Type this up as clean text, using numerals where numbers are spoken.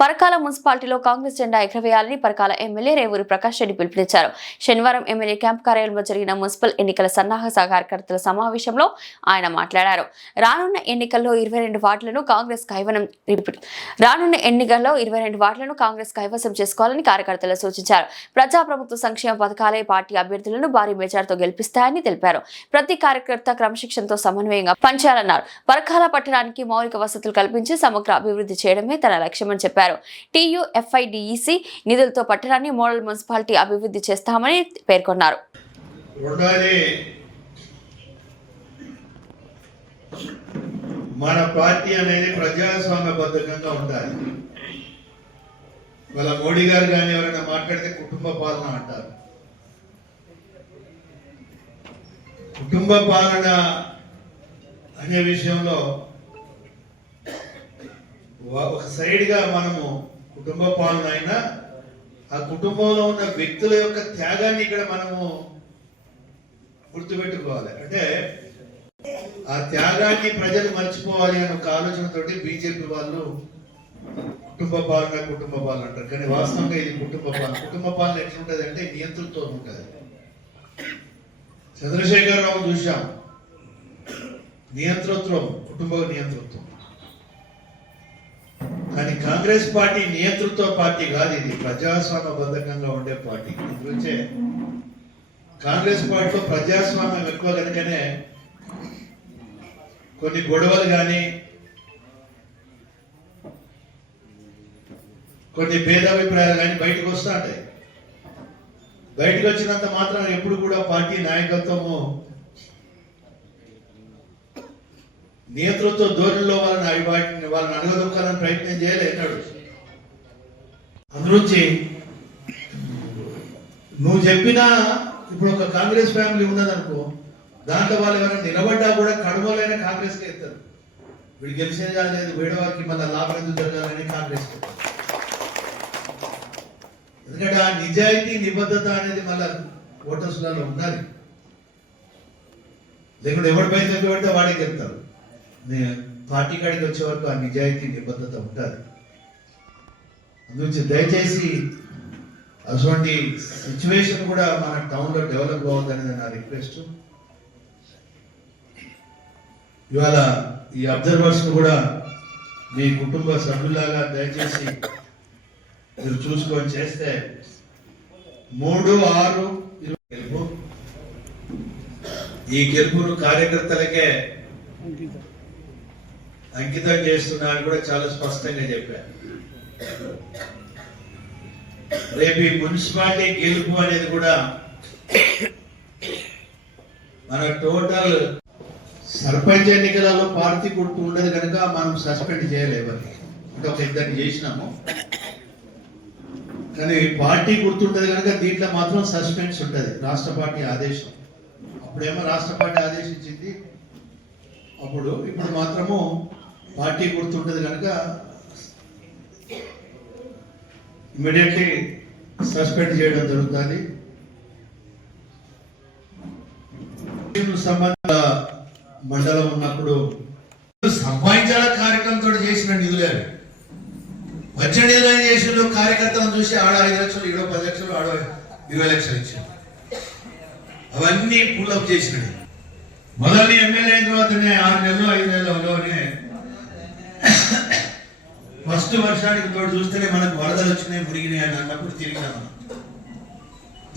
పరకాల మున్సిపాలిటీలో కాంగ్రెస్ జెండా ఎగరవేయాలని పరకాల ఎమ్మెల్యే రేవూరి ప్రకాష్ రెడ్డి పిలుపునిచ్చారు. శనివారం ఎమ్మెల్యే క్యాంప్ కార్యాలయంలో జరిగిన మున్సిపల్ ఎన్నికల సన్నాహక కార్యకర్తల సమావేశంలో ఆయన మాట్లాడారు. రానున్న ఎన్నికల్లో 22 వార్డులను కాంగ్రెస్ కైవసం చేసుకోవాలని కార్యకర్తలు సూచించారు. ప్రజాప్రభుత్వ సంక్షేమ పథకాలే పార్టీ అభ్యర్థులను భారీ మెజార్టీతో గెలిపిస్తాయని తెలిపారు. ప్రతి కార్యకర్త క్రమశిక్షణతో సమన్వయంగా పనిచేయాలన్నారు. పరకాల పట్టణానికి మౌలిక వసతులు కల్పించి సమగ్ర అభివృద్ధి చేయడమే తన లక్ష్యమని చెప్పారు. TUFIDEC నిధులతో పట్టణాన్ని మోడల్ మున్సిపాలిటీ అభివృద్ధి చేస్తామని పేర్కొన్నారు. మన పార్టీ అనేది ప్రజాస్వామ్యబద్ధంగా ఉండాలి. వాళ్ళ మోడీ గారు కానీ ఎవరైనా మాట్లాడితే కుటుంబ పాలన అంటారు. కుటుంబ పాలన అనే విషయంలో ఒక సైడ్ గా మనము కుటుంబ పాలన అయినా ఆ కుటుంబంలో ఉన్న వ్యక్తుల యొక్క త్యాగాన్ని ఇక్కడ మనము గుర్తుపెట్టుకోవాలి. అంటే ఆ త్యాగాన్ని ప్రజలు మర్చిపోవాలి అనే ఒక ఆలోచనతోటి బీజేపీ వాళ్ళు కుటుంబ పాలన అంటారు. కానీ వాస్తవంగా ఇది కుటుంబ పాలన ఎట్లుంటది అంటే నియంతృత్వం ఉంటుంది. చంద్రశేఖరరావు చూశాం, నియంతృత్వం, కుటుంబ నియంతృత్వం. కానీ కాంగ్రెస్ పార్టీ నియంతృత్వ పార్టీ కాదు, ఇది ప్రజాస్వామ్యబద్ధంగా ఉండే పార్టీ. అందుకే కాంగ్రెస్ పార్టీలో ప్రజాస్వామ్యం ఎక్కువ కనుకనే కొన్ని గొడవలు కానీ కొన్ని భేదాభిప్రాయాలు కానీ బయటకు వస్తూ ఉంటాయి. బయటకు వచ్చినంత మాత్రం ఎప్పుడు కూడా పార్టీ నాయకత్వము నియంతృత్వ ధోరణిలో వాళ్ళని అడగదొక్కాలని ప్రయత్నం చేయలేన్నాడు. అందులోంచి నువ్వు చెప్పినా ఇప్పుడు ఒక కాంగ్రెస్ ఫ్యామిలీ ఉన్నదనుకో, దాంట్లో వాళ్ళు ఎవరైనా నిలబడ్డా కూడా కడుమలైన కాంగ్రెస్కి ఎత్తారు. వీడు గెలిచేది కాలేదు, వేడవారికి మళ్ళీ లాభం ఎందుకు జరగాలని కాంగ్రెస్కి ఎత్తారు. ఎందుకంటే ఆ నిజాయితీ నిబద్ధత అనేది మళ్ళీ ఓటర్స్లలో ఉన్నది. లేకుంటే ఎవరి పైన చెప్పబడితే వాడికి వెళ్తారు. పార్టీ కాడికి వచ్చే వరకు ఆ నిజాయితీ నిబద్ధత ఉంటుంది. అందుకే దయచేసి అటువంటి సిచ్యువేషన్ కూడా మన టౌన్లో డెవలప్ అవ్వద్దనేది నా రిక్వెస్ట్. ఇవాళ ఈ అబ్జర్వర్స్ కూడా మీ కుటుంబ సభ్యులాగా దయచేసి మీరు చూసుకొని చేస్తే 3-6 గెలుపు. ఈ గెలుపును కార్యకర్తలకే అంకితం చేస్తున్నా అని కూడా చాలా స్పష్టంగా చెప్పారు. రేపు ఈ మున్సిపాలిటీ గెలుపు అనేది కూడా మన టోటల్ సర్పంచ్ ఎన్నికలలో పార్టీ గుర్తు ఉండదు కనుక మనం సస్పెండ్ చేయలేము. అంటే ఒక ఇద్దరిని చేసినాము, కానీ పార్టీ గుర్తుంటది కనుక దీంట్లో మాత్రం సస్పెన్స్ ఉంటుంది. రాష్ట్ర పార్టీ ఆదేశం, అప్పుడేమో రాష్ట్ర పార్టీ ఆదేశించింది, ఇప్పుడు మాత్రము పార్టీ గుర్తుంటది కనుక ఇమీడియట్లీ సస్పెండ్ చేయడం జరుగుతుంది. సంబంధ మండలం ఉన్నప్పుడు సంపాదించాల కార్యక్రమంతో చేసిన నిధులే వచ్చే నిధులు చేసిన కార్యకర్తలను చూసి ఆడ 5 లక్షలు, ఈడో 10 లక్షలు, ఆడో 20 లక్షలు ఇచ్చారు. అవన్నీ పుల్అప్ చేసినాడు. మొదటి ఎమ్మెల్యే అయిన తర్వాతనే 6 నెలలు 5 నెలలలోనే ఫస్ట్ వర్షానికి తోడు చూస్తేనే మనకు వరదలు వచ్చినాయి, మురిగినాయి అని అన్నప్పుడు తిరిగినాము.